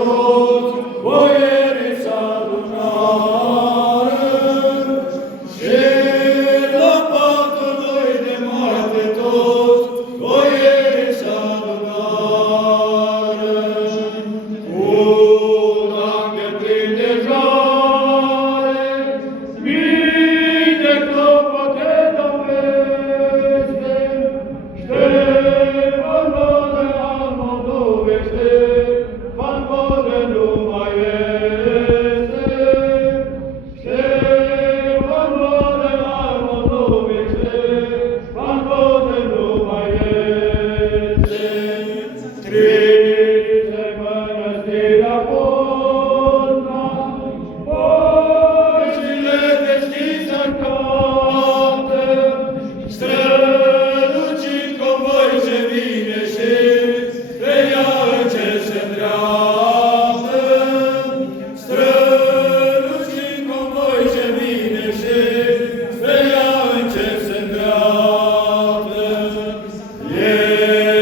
toți, boierii s-adunară, și la patul lui de moarte toți, boierii s-adunară. Un angel plin de jale, mii de clopote doveste, Ștefan Vodă al Moldovește, Van Vodă nu mai este. Ștefan Vodă al Moldovește, Van Vodă nu mai este. Triniște mănăstirea Pozna, porțile deschise în carte, strălucind convoi ce vine și pe ea în cer se îndreaptă. Strălucind convoi ce vine și pe ea în cer se îndreaptă.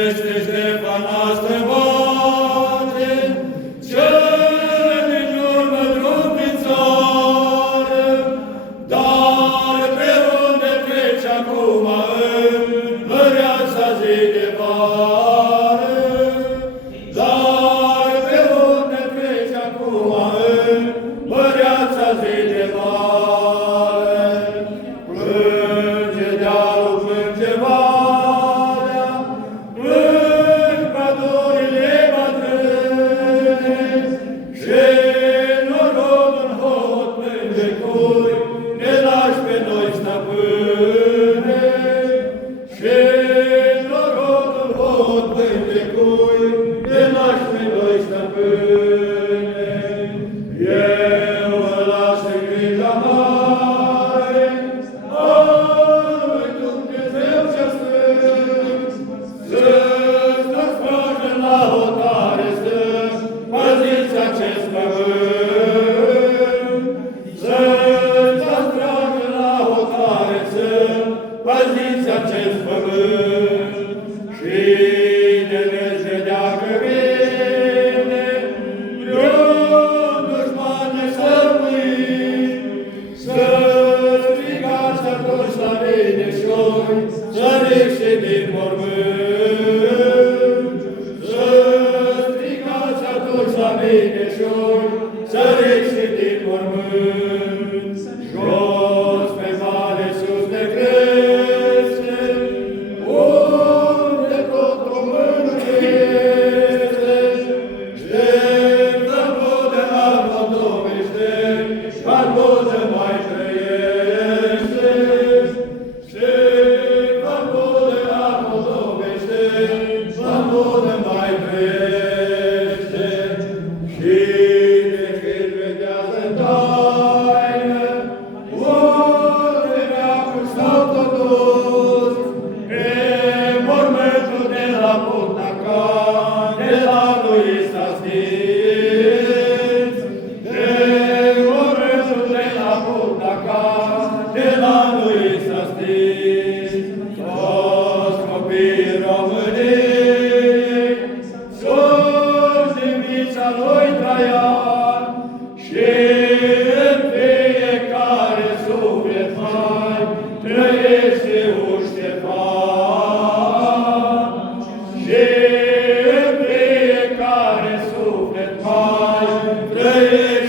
Este Ștefan Astrăbate, cel din urmă drum prin țară, dar pe unde trece acum în măreața zi de vară, dar pe unde trece acum în măreața zi de vară, plânge dealul, plânge valea, plâng pădurile bătrâne, și norodul în hot plânge cui ne lași pe noi, stăpâne. Și norodul în hot plânge cui ne lași pe noi, stăpâne. Eu îl las în grija mare a lui Dumnezeu cel sfânt, să-ți dați pace la hotare, să păziți acest pământ. Să-ți dați pace la hotare, să păziți acest pământ. Și de veți vedea că vine vreun dușman nesăbuit, să strigați atunci la linișori, săriți din mormânt. Să strigați atunci la linișori, săriți din mormânt. Jos pe vale, sus pe crește, unde tot românul este. Ștefan Vodă al Moldovește, Van Vodă mai trăiește. Ștefan Vodă al Moldovește, Van Vodă mai trăiește. Și de când veghează în taină, unde veacul stau toți, pe mormântul de la Putnacan, de la lui s-a stins. Pe mormântul de la Putnacan, de la lui s-a stins. Toți copiii României sunt din vița lui Traian, și în fiecare suflet mai trăiește un Ștefan. Și în fiecare suflet mai trăiește